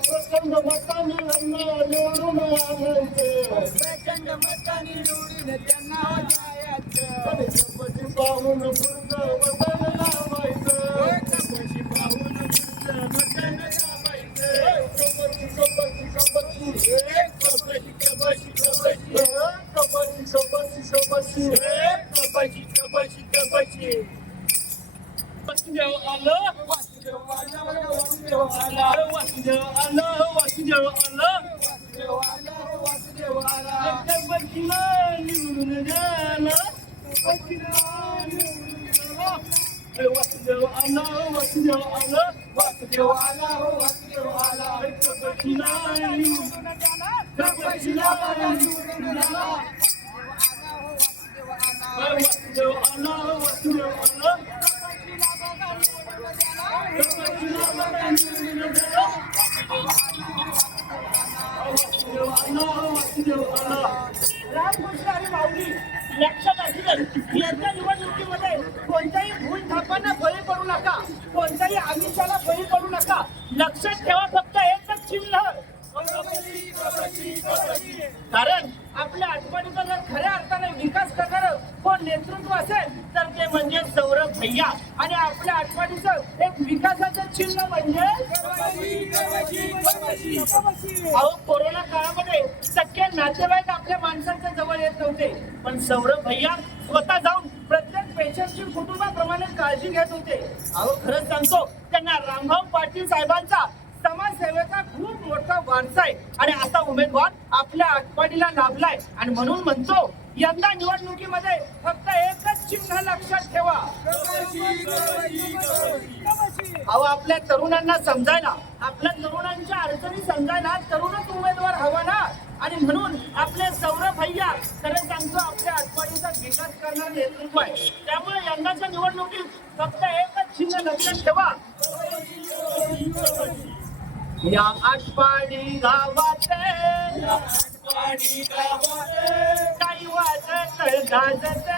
प्रचंड मताने निवडून प्रचंड मताने निवडून त्यांना जायचं पाहून पुढचं बटन लावायचं कपशी पाहून पुढचं बटन लावायचं कपची कपची कपची कपशी कपशी कपशी कपची कपची कपशी कपाशी कपाशी कपाशी वासुदेव आलं वासुदेव आलं. वासुदेव आलं वासुदेव आलं वासुदेव आलं वासुदेव आलं कपाशीला निवडून वासुदेव आलं वासुदेव आलं वासुदेव आला वासुदेव आला कपाशीला निवडून कपाशीला रामकृष्ण आणि माऊली लक्षात असलं याच्या निवडणुकीमध्ये कोणत्याही भूल थापांना बळी पडू नका कोणत्याही आमिषाला बळी पडू नका लक्षात ठेवा फक्त एकच चिन्ह. कारण आपल्या आठवणीचा जर खऱ्या अर्थाने विकास करणार कोण नेतृत्व असेल तर ते म्हणजे सौरभ भैया. आणि आपल्या आठवणीचं एक विकासाचं चिन्ह म्हणजे अहो कोरोना काळामध्ये सख्या नातेवाईक आपल्या माणसांच्या जवळ येत नव्हते. पण सौरभ भैया स्वतः जाऊन प्रत्येक पेशंटची कुटुंबाप्रमाणे काळजी घेत होते. अहो खरंच सांगतो त्यांना रामभाऊ पाटील साहेबांचा समाजसेवेचा खूप मोठा वारसा आहे. आणि आता उमेदवार आपल्या आटपाडीला लाभलाय. आणि म्हणून म्हणतो यंदा निवडणुकीमध्ये फक्त एकच चिन्ह लक्षात ठेवा. अहो आपल्या तरुणांना समजायला आपल्या तरुणांच्या अडचणी समजायला तरुणच उमेदवार हवा ना. आणि म्हणून आपले सौरभ भैया खरं सांगतो आपल्या आठवडीचा विकास करणारे नेतृत्व आहे. त्यामुळे यंदाच्या निवडणुकीत फक्त एकच चिन्ह लक्षात ठेवा. या आटपाडी गावात काही वाजत गाजत